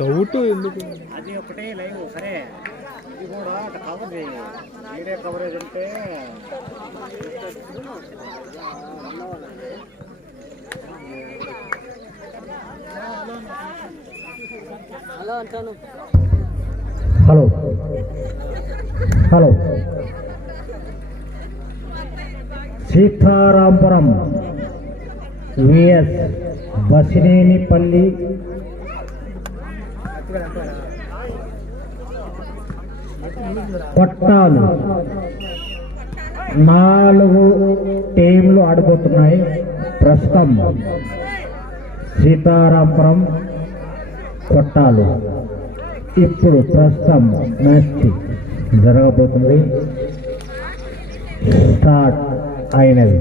Doubt ఎందుకు అది ఒకటే లైవ్ సరే ఇది కూడా అట్లా కవర్ చేయి మీడియా కవరేజ్ అంటే హలో అంటాను hello hello Sitarampuram VS Basinenipalli Kottalu 4 టీంలు ఆడిపోతున్నాయి ప్రస్తుతం. సీతారాంపురం కొట్టాలు ఇప్పుడు ప్రస్తుతం మ్యాచ్ జరగబోతుంది. స్టార్ట్ అయినది.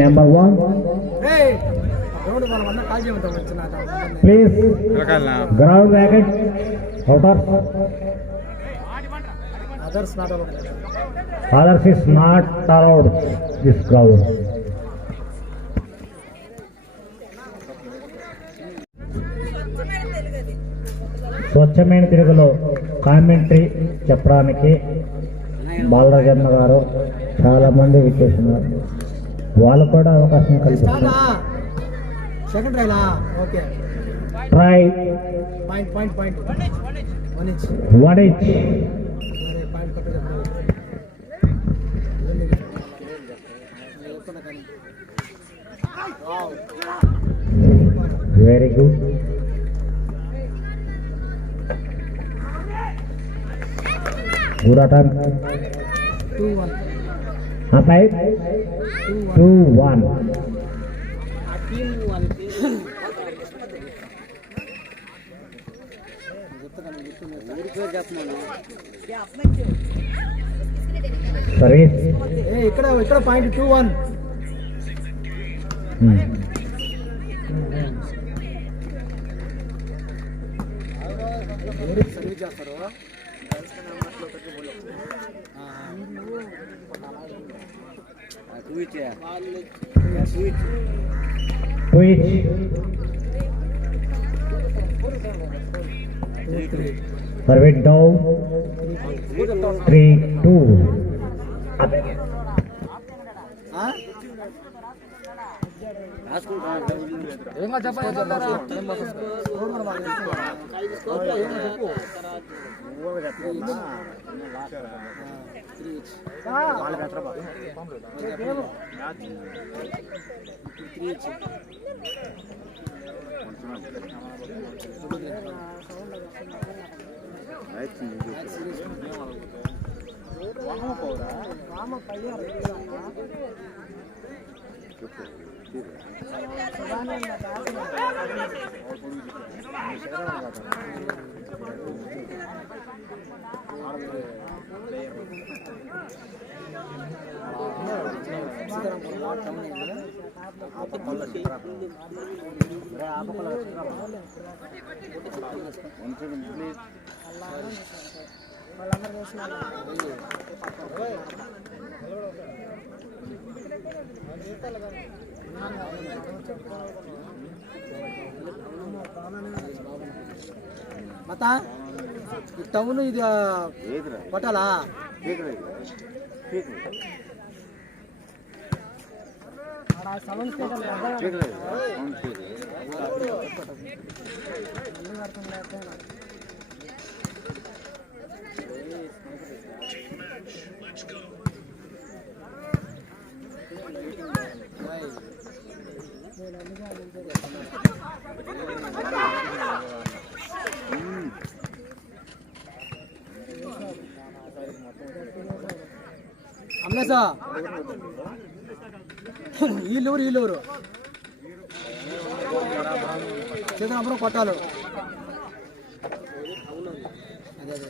Number 1 please ground banquet others is not allowed this ground. స్వచ్ఛమైన తెలుగులో కామెంటరీ చెప్పడానికి బాలరాజన్న గారు చాలా మంది విచ్చేస్తున్నారు. వాళ్ళు కూడా అవకాశం కల్పిస్తున్నారు. Try one inch very good. Good attempt. 2-1. ఇక్కడ పాయింట్ 2-1. సర్వీస్ చేస్తారు. Forward down 3-2. మత టౌన్ ఇది పట్టాలా అమ్మేసా వీళ్ళూరు సీతారాంపురం కొట్టాలు. అదే అదే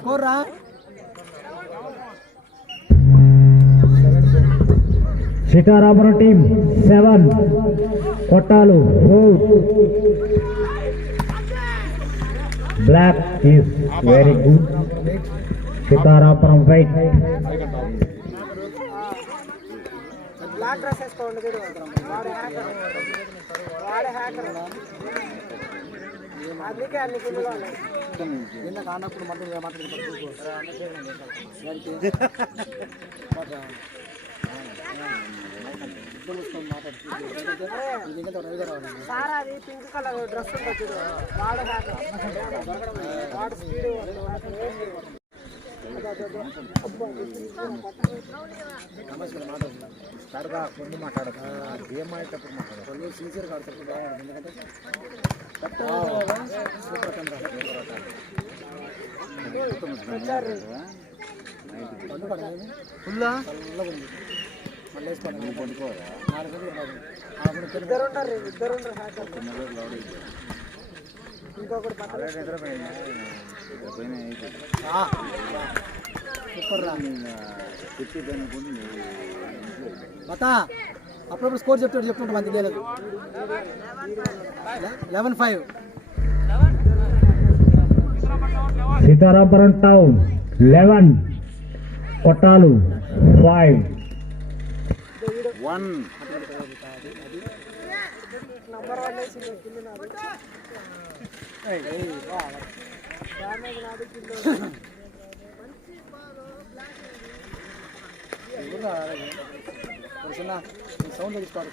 స్కోర్ రా. సీతారామపురం టీం 7, కొట్టాలు 4. Black is very good. Sitaramapuram white. Black dress వేసుకోండి చూడు వాడే హ్యాకర్ అందుకే అన్ని కిందలో నిన్న కానప్పుడు సార్ అది పింక్ కలర్ డ్రెస్ ఉంటుంది చూడు వాడే హ్యాకర్ వాడు స్పీడ్ కొన్ని మాట్లాడదు గేమ్ ఆడేటప్పుడు మాట్లాడదు కొన్ని సిన్సియర్గా ఆడేటప్పుడు బాగుంటుంది ఎందుకంటే ఫుల్లా ఉంది మళ్ళీ వేసుకోవాలి ఇద్దరు ఇంకొకటి బతా అప్పుడప్పుడు స్కోర్ చెప్తుంటే మంది లేదు. 11-5. సీతారామపురం టౌన్ 11, కొట్టాలు 5. 1. సౌండ్ తీసుకోవాలి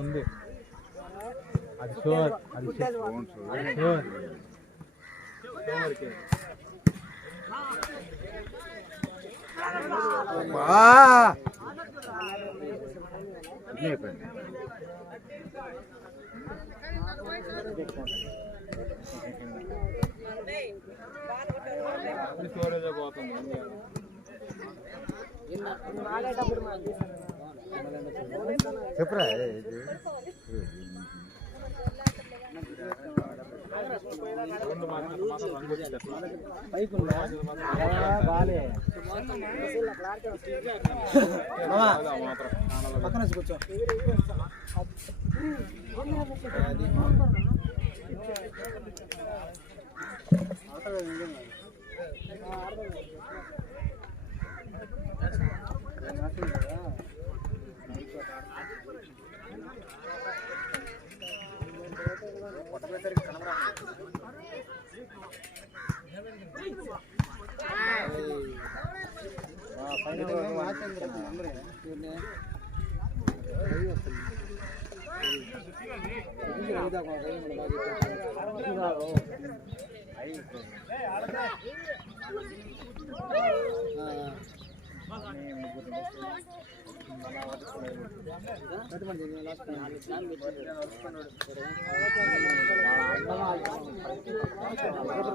ఉంది అది షూర్ అది షూర్ స్టోరేజ్ పోతుంది చెప్పరా పక్కన కూర్చో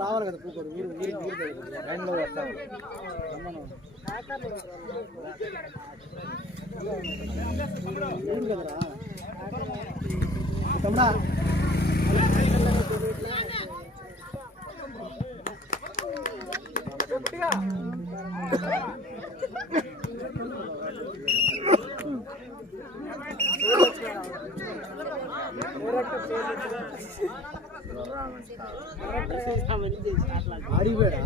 రావాలి కదా పూకోరు ఊరు వస్తాను కదరా తమ్ముడా ఆడిపోయాడా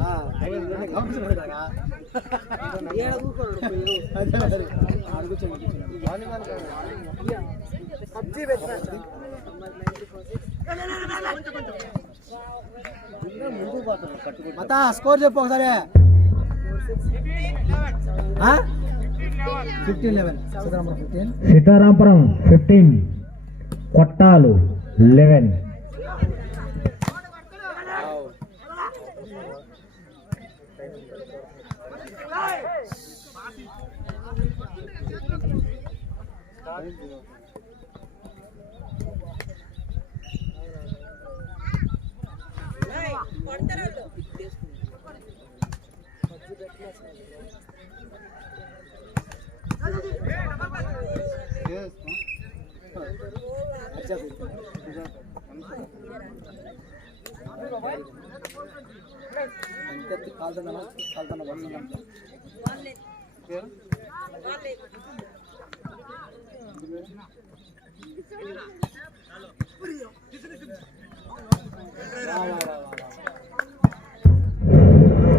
మతా స్కోర్ చెప్పు ఒకసారి 15-11 Sitaramapuram 15, కొట్టాలు 11.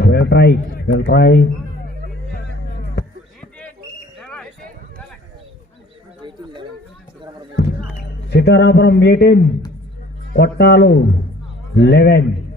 Well try, well try. Sitarapuram 18, Kottalu 11.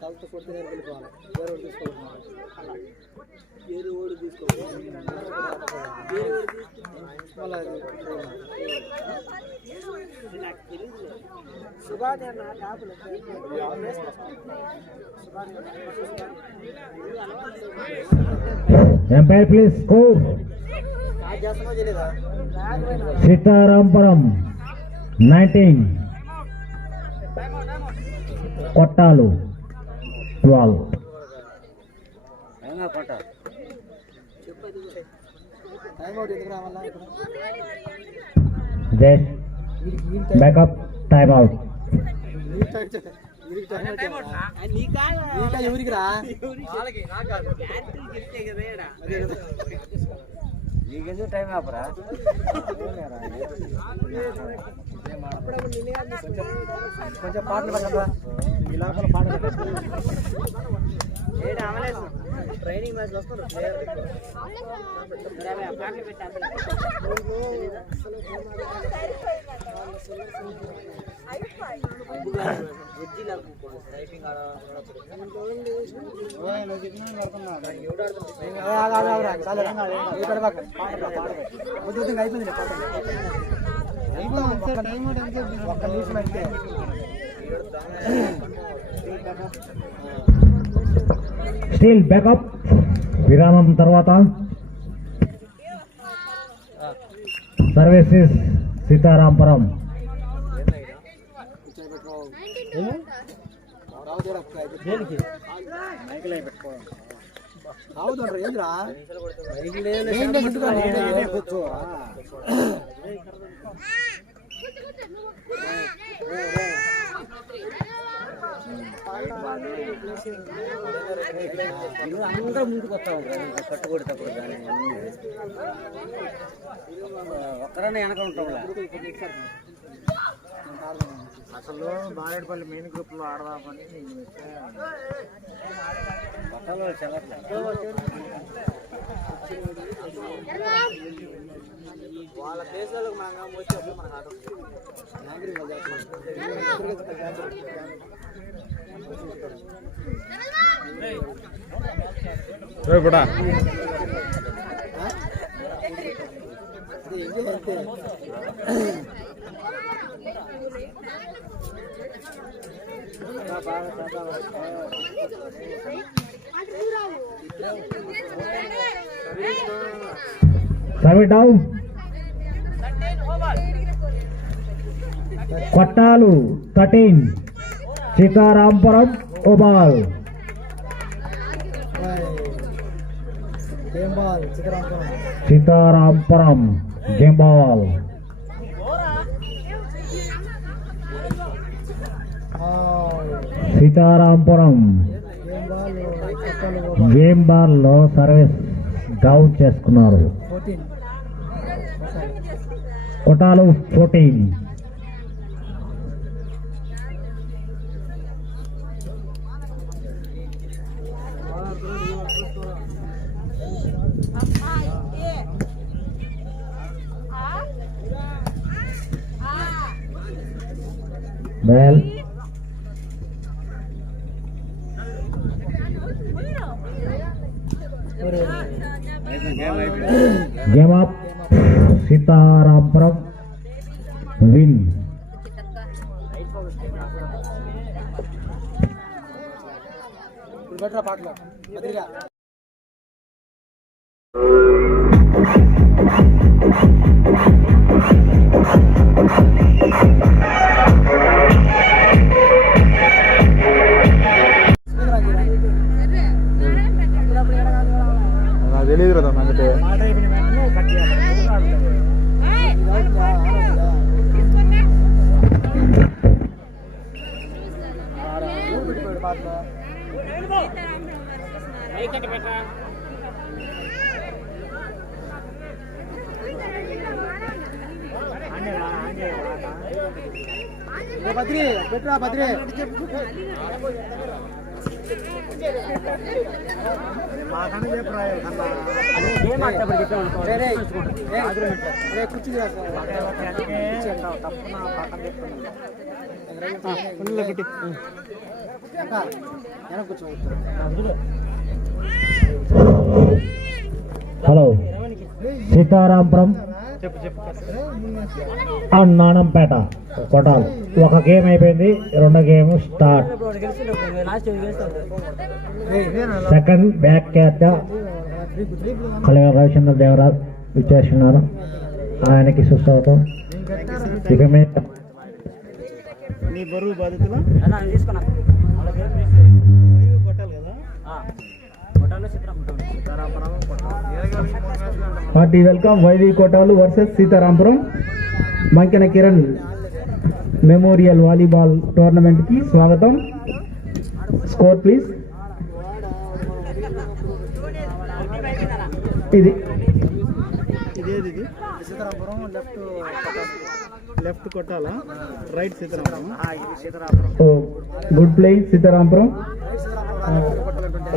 తలతో కొడితే నేను వెళ్ళిపోవాలి వేరే ఓడి తీసుకోవాలి వేరే ఓడి తీసుకోవాలి సుభాని అన్న Empire please score. Sitarapuram 19, Kottalu 12. Then back up, time out. ఎవరికి రా నీకెందుకు టైం ఆపరా కొంచెం పాటలు పెట్టరా ఈ లోపల పాటలు ట్రైనింగ్ మ్యాచ్ వస్తారు ఒక్క నిమిషం అయితే Still back up. విరామం తర్వాత సర్వీసెస్ సీతారాంపురం. ఏంద్రా అందరూ ముందుకు వస్తా ఉంటారు కట్టుకొడేటప్పుడు కానీ ఒక్కరన్నా వెనక ఉంటాం అసలు బారేడుపల్లి మెయిన్ గ్రూప్ లో ఆడదామని బట్టలు వాళ్ళ దేశాలకు మనం వచ్చేప్పుడు మనకు ఆట కూడా Serve it down. Kottalu 13, Sitarapuram Obal. game ball Sitarapuram game ball. Sitarapuram game ball లో సర్వీస్ డౌన్ చేసుకున్నారు. Kottalu 14. Well, game up. Sitarampuram win. ఇప్పుడు బెటర్ పాటలు అదిగా నాకు తెలియదు కదా మనకి. మాట అయిపోయిన వెంటనే కట్ చేయాలి. బద్రి బెటర్ బద్రి మాకన్నా చెప్పరాయి కుర్చీ తప్పున పక్కన చెప్తున్నాను. Hello Sitarampuram and Nanampeta Kotal. ఒక గేమ్ అయిపోయింది, రెండో game start. Second back catch కలిగ రవిచంద్ర దేవరాజ్ విచ్చేస్తున్నారు. ఆయనకి సుస్వాగతం. ఇక మీద నీ బరువు బాధితులు కొట్టాలి కదా. Party welcome. YV Kotalu versus Sitarampuram. Mankena Kiran memorial volleyball tournament కి స్వాగతం. Score please. ఇది ఇదేది ఇది సీతారాంపురం లెఫ్ట్ కొట్టాలా right Sitarampuram. Oh good playing Sitarampuram.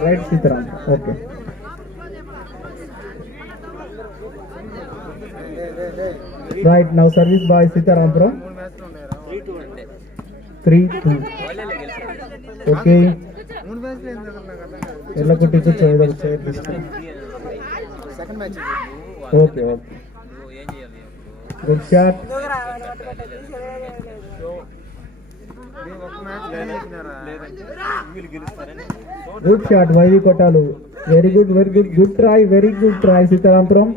Right Sitarampuram. Okay. Right now service boy Sitarampuram. 3-2. Okay ఎట్లా కొట్టి second match okay okay good shot. Good shot YV Kottalu. Very good very good. Good try very good try Sitarampuram.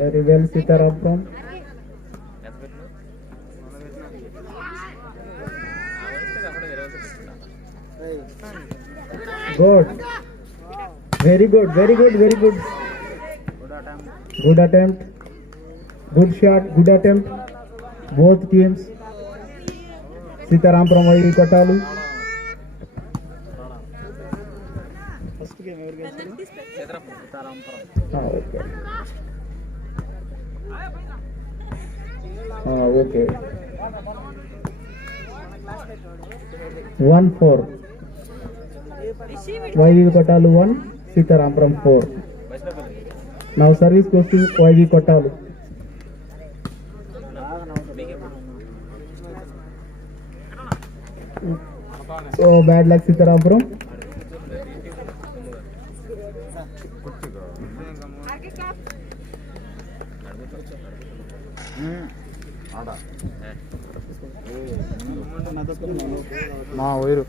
Very well Sitarampuram. Good very good very good very good. Good attempt. Good shot. Good attempt both teams. Sitarampuram YV Kottalu. First game ఎవరు గెలిచారు? Okay 1-4. YV Kottalu 1, Sitarampuram 4. Now service goes to YV Kottalu. So bad luck Sitarampuram. మా వైరు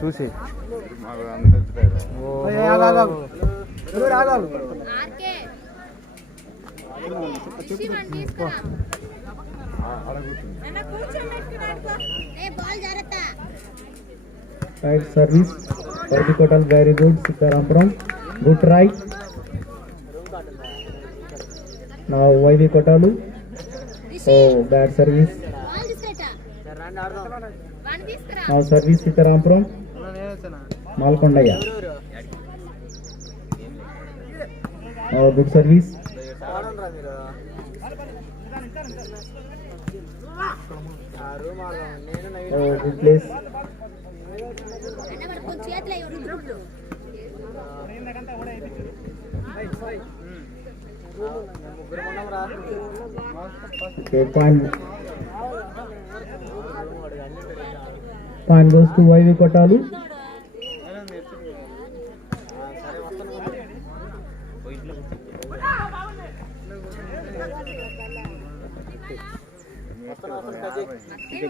చూసి right service YV Kottalu. Very good Sitarampuram. Good try. నా YV Kottalu. Oh bad service. నా service Sitarampuram. Malkondaiah. Good service. Good place. Point goes to YV Kottalu.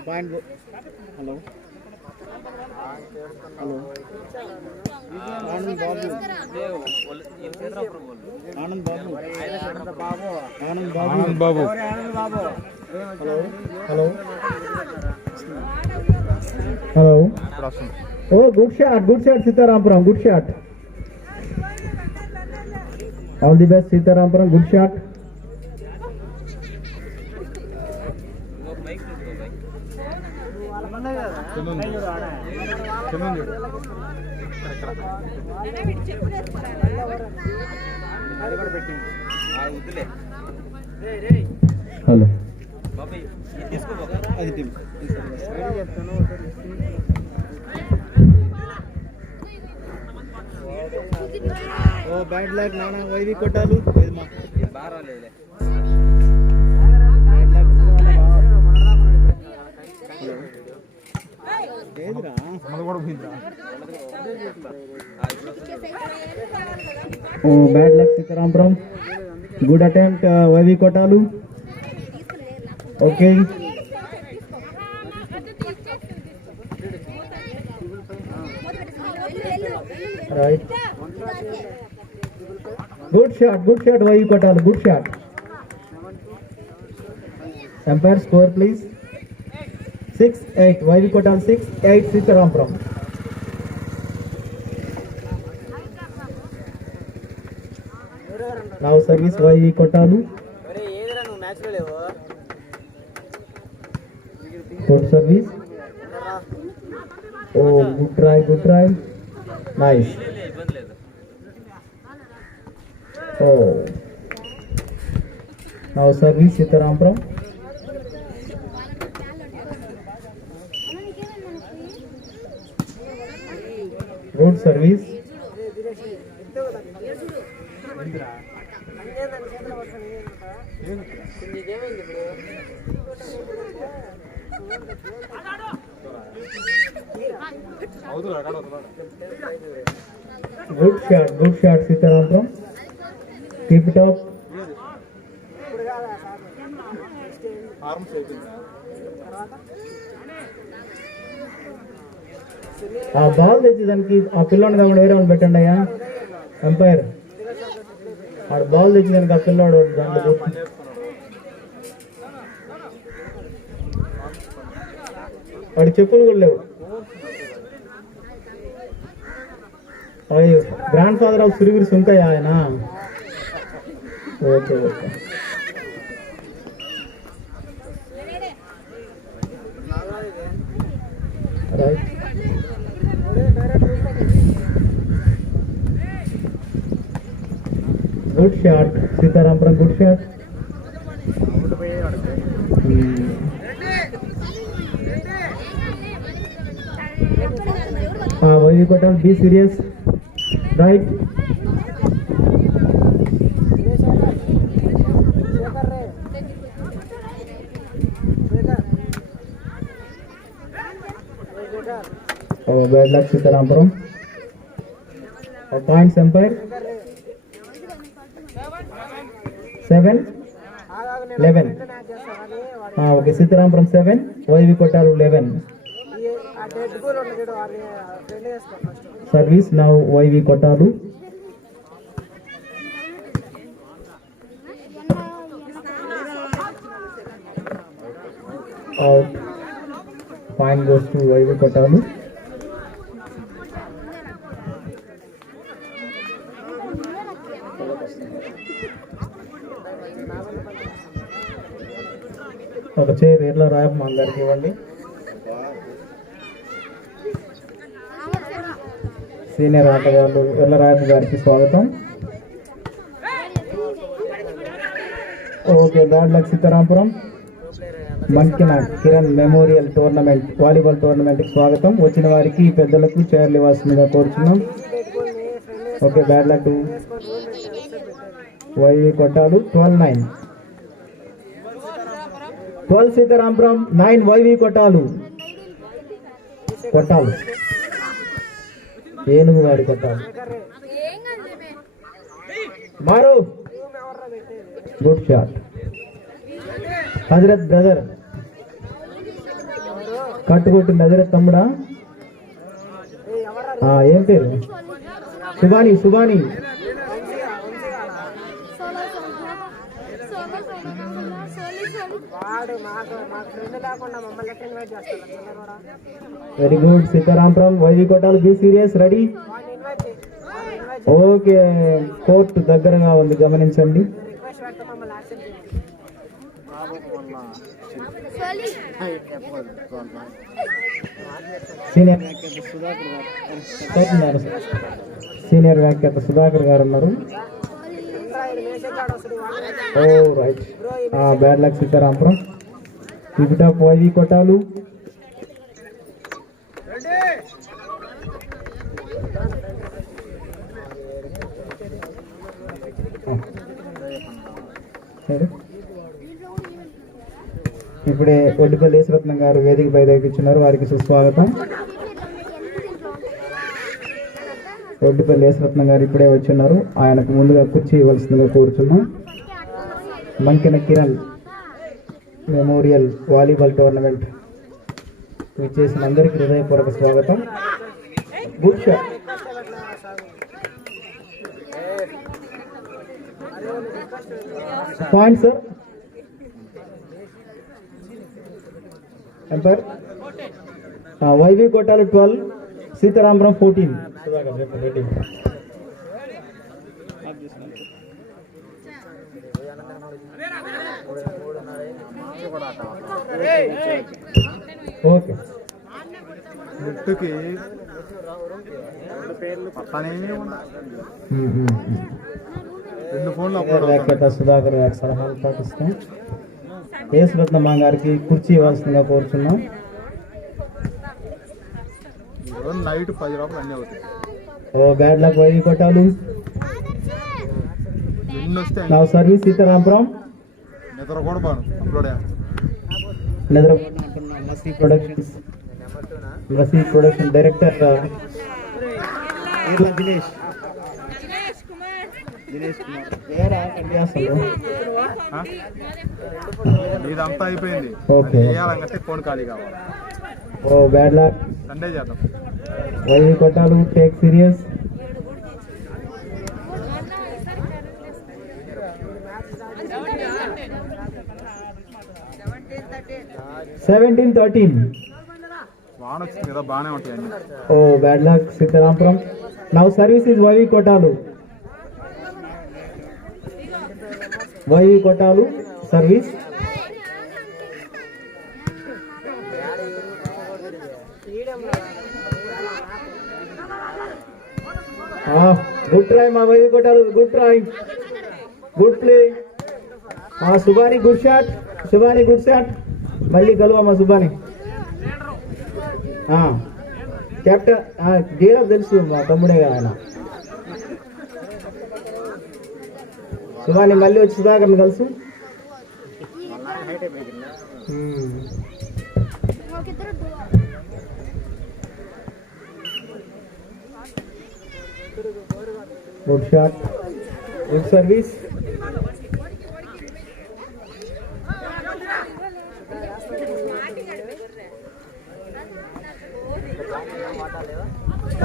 Point hello hello Anand Babu Anand Babu Anand Babu Anand Babu Anand Babu hello hello hello ఇప్పుడు వస్తుంది. Oh good shot Sitarampuram, good shot. All the best Sitarampuram, good shot. కింద ఉంది. కింద ఉంది చూడు. Hello అది టీం ఓ bad luck నానా వైది కొట్టాలు ఇది మా ఏదిరా మనది కూడా పోయిందా? Oh bad luck Sitarampuram, good attempt YV Kottalu. Okay right, good shot YV Kottalu, good shot. Umpire score please. 6-8 YV Kottalu, 6-8 Sitarampuram. Now service YV Kottalu. Good service. Oh good try nice. Oh now service Sitarampuram. Good service. Good shot Sitarampuram. Keep it up. Arms అయిపోయింది. ఆ ball తెచ్చి దానికి ఆ పిల్లోని కాకుండా వేరే వాళ్ళు పెట్టండి అయ్యా. ఎంపైర్ ఆడ బాల్ తెచ్చి దానికి ఆ పిల్లోడు దాంట్లో కూర్చుని. వాడి చెప్పులు కూడా లేవు. అయ్యో grand father of Sirigiri Sunkaiah ఆయన. Okay okay right. Good shot Sitarampuram, good shot. YV Kottali, be serious. Right. Bad luck Sitarampuram. Points umpire 7-11. Okay Sitarampuram 7, YV Kottalu 11. Service now YV Kottalu. Out. Point goes to YV Kottalu. ఒక చైర్ ఎర్ల రాయప్ప అందరికి ఇవ్వండి. సీనియర్ ఆటగాళ్ళు ఎర్ల రాయప్ప గారికి స్వాగతం. Okay bad luck Sitarampuram. Mankina Kiran memorial tournament volleyball టోర్నమెంట్కి స్వాగతం. వచ్చిన వారికి పెద్దలకు చైర్లు ఇవ్వాల్సిందిగా కోరుచున్నాం. Okay bad luck. YV Kottalu 12-9. 12 Sitarampuram, 9 YV Kottalu. ఏనుగు వాడి కొట్టాలు. మారు. Good shot Hazrat brother. కట్టుకొట్టింది అదే తమ్ముడా? ఏం పేరు? శుభాని. శుభాని వాడు మాకు ఫ్రెండ్ లేకుండా మమ్మల్ని ఎక్కడ ఇన్వైట్ చేస్తాడు చిన్నవాడా? Very good Sitarampuram. YV Kottali, be serious, ready. వాడిని ఇన్వైట్ చేయి. ఓకే, కోర్టు దగ్గరగా ఉంది, గమనించండి. రిక్వెస్ట్ పెడితే మమ్మల్ని యాక్సెప్ట్ చేయండి. సీనియర్ సుధాకర్ గారు సీనియర్ వ్యాఖ్యాత సుధాకర్ గారు ఉన్నారు. మెసేజ్ కార్డు వస్తుంది వాడిని. Oh right. Bad luck Sitarampuram. Keep up YV Kottalu. ఇప్పుడే ఒడ్డుపల్లి యేసురత్నం గారు వేదికపై దగ్గుచున్నారు, వారికి సుస్వాగతం. ఒడ్డుపల్లి యేసురత్నం గారు ఇప్పుడే వచ్చున్నారు, ఆయనకు ముందుగా కుర్చీ ఇవ్వాల్సిందిగా కోరుచున్నాం. మంకిన కిరణ్ మెమోరియల్ వాలీబాల్ టోర్నమెంట్ విచ్చేసిన అందరికీ హృదయపూర్వక స్వాగతం. Good shot. Point sir. Umpire వైవి కొట్టాలి 12, సీతారాంపురం 14. రెడ్డి. ఓకే. నెట్కి పక్కనే రెండు ఫోన్లు వ్యాఖ్యాత సుధాకర్ గారి సలహాలు పాటిస్తాం. యేసురత్నమ్మ గారికి కుర్చీ ఇవ్వాల్సిందిగా కోరుచున్నాం. నైట్ 10 రూపాయలు అన్నీ అవుతాయి. ఓ బ్యాడ్ లక్ వైవి కొట్టాలు. ఎన్ని వస్తే నా సర్వీస్ సీతారాంపురం. నిద్ర కూడా బాను అప్లోడ్ నిద్ర మసీ ప్రొడక్షన్ డైరెక్టర్ దినేష్ ఇదంతా అయిపోయింది. ఓకే. చేయాలంటే ఫోన్ ఖాళీ కావాలి. Oh bad luck. సండే చేద్దాం. YV Kottalu, take serious. Seventeen 13. వాన వచ్చింది కదా, బాగానే ఉంటాయి అన్ని. Oh bad luck Sitarampuram. Now service is YV Kottalu. YV Kottalu service. Good try మా YV Kottalu, good try, good play. Subani good shot. Subani good shot. మళ్ళీ కలువమ్మా సుబాని. కెప్టెన్ గేర్ తెలుసు, మా తమ్ముడే ఆయన. సుబాని మళ్ళీ వచ్చి సుధాకర్ని కలుసు. Good shot, good service.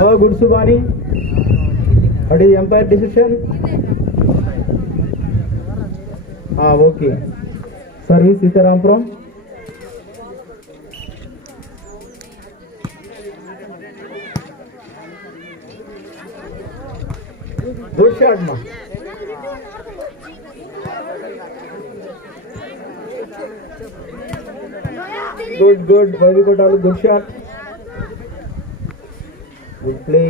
Oh, good Subani. What is the umpire decision? Okay. Service Sitarampuram. Good shot, ma. Good. Very good. Good shot. Good play.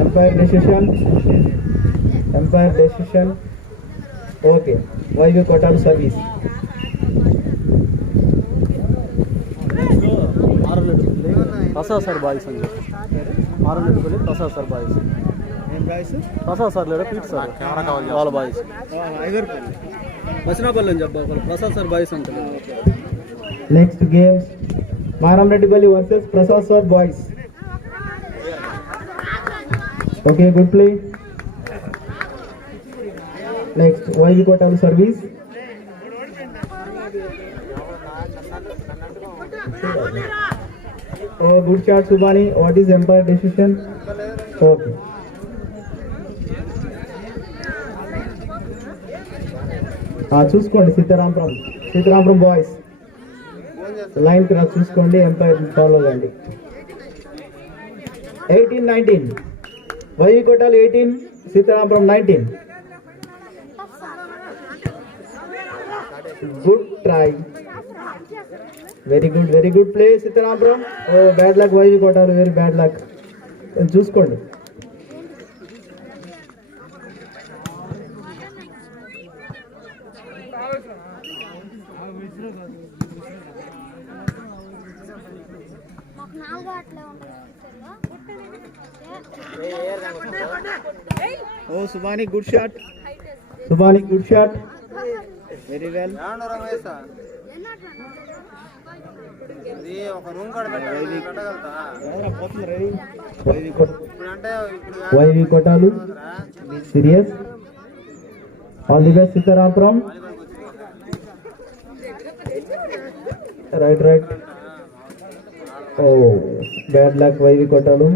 Umpire decision. Okay. Why we got our service? Prasad sir boys అని చెప్పి Maraledupalli Prasad sir boys. ఏం boys? Prasad sir లేదా పీట్ sir camera కావాలి వాళ్ళ boys. Aidarpalli Masinapalli అని చెప్పాలి, Prasad sir boys అంటారు. Next games Maramreddipalli versus Prasad sir boys. Okay, good play. Next YV Kotalu service. Oh, good shot Subhani. What is umpire decision? Okay. చూసుకోండి సీతారాంపురం బాయ్స్ లైన్ కి చూసుకోండి, ఎంపైర్ ఫాలో అవ్వండి. 18-19 YV Kotalu 18, Sitarampuram 19. Good try, very good play Sitarampuram. Oh bad luck YV Kotalu, very bad luck. చూసుకోండి. Oh Subani good shot, very well. YV Kotalu serious. All the best Sitarampuram. Right. Oh bad luck YV Kotalu.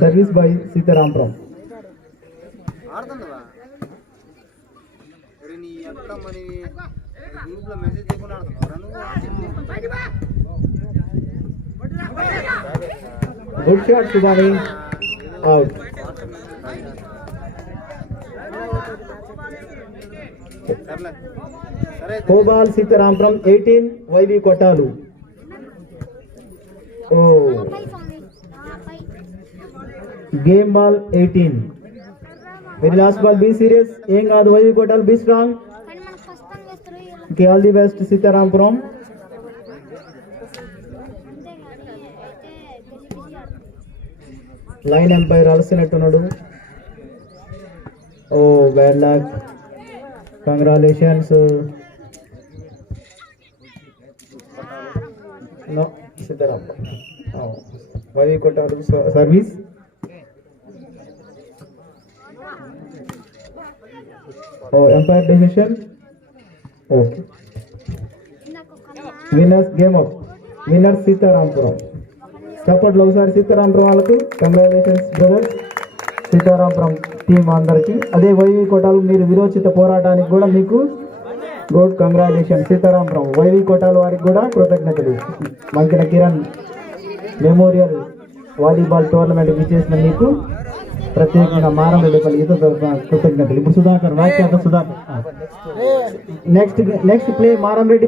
Service by Sitarampuram. Good shot Subani, out. కోబాల్ Sitarampuram 18, YV Kotalu. Oh game ball 18, very last ball. Be serious, ఏం కాదు YV Kotalu, be strong. Okay, all the best Sitarampuram. Line umpire అలసినట్టున్నాడు. Oh bad luck, congratulations. No Sitarampuram. YV Kotalu service. Oh umpire decision. Okay, winners game up. Winners Sitarampuram. చప్పట్లో ఒకసారి సీతారాంపురం వాళ్ళకు. Congratulations brothers, Sitarampuram team అందరికి. అదే YV కోటాలు మీరు విరోచిత పోరాటానికి కూడా మీకు గుడ్ కంగ్రాచులేషన్. సీతారాంపురం వైవి కోటాల వారికి కూడా కృతజ్ఞతలు. మంకిన కిరణ్ మెమోరియల్ వాలీబాల్ టోర్నమెంట్ విచ్చేసిన మీకు ప్రత్యేకంగా మారంరెడ్డి కృతజ్ఞతలు. ఇప్పుడు సుధాకర్, వ్యాఖ్యాత సుధాకర్. Next play Maramreddy.